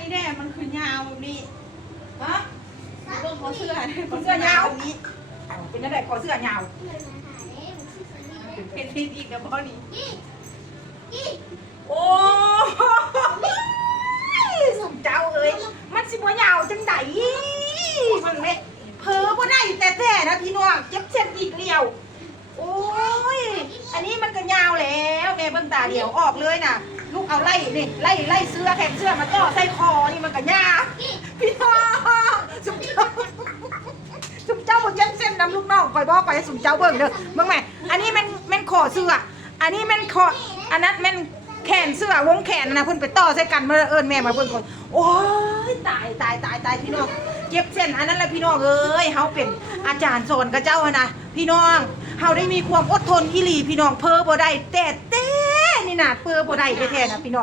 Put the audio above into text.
นี่แน่มันคือยาวแบบนี้ ฮะ เบิ่งขอเสื้อ ขอเสื้อยาว แบบนี้ เป็นอะไรขอเสื้อยาว เป็นทีอีกกับพ่อนี่ โอ้ยสุดเจ้าเอ้ยมันสิบ่ยาวจังไดมันเละเผลอบ่ได้แต่นะพี่น้องเจ็บเส้นอีกเดียวโอ้ยอันนี้มันก็ยาวแล้วแม่เบิ่งตาเดียวออกเลยน่ะลูกเอาไล่นี่ไล่เสื้อแขนเสื้อมาต่อใส่คอนี่มันก็ยาวพี่น้องสุดเจ้าสุดเจ้าบ่เจ็บเส้นนำลูกน้องคอยบอกไปให้สุดเจ้าเบิ่งเด้อเบิ่งแม่อันนี้มันคอเสื้ออันนี้มันคออันนั้นมันแขนเสื้อวงแขนนะเพิ่นไปต่อใส่กันมาเอิ้นแม่มาเพิ่นคนโอ้ยตายพี่น้องเจ็บเส้นอันนั้นแหละพี่น้องเอ้ยเฮาเป็นอาจารย์สอนกับเจ้านะพี่น้องเฮาได้มีความอดทนอีหลีพี่น้องเพ้อบ่ได้แต่นี่น่ะเพ้อบ่ได้แท้ๆนะพี่น้อง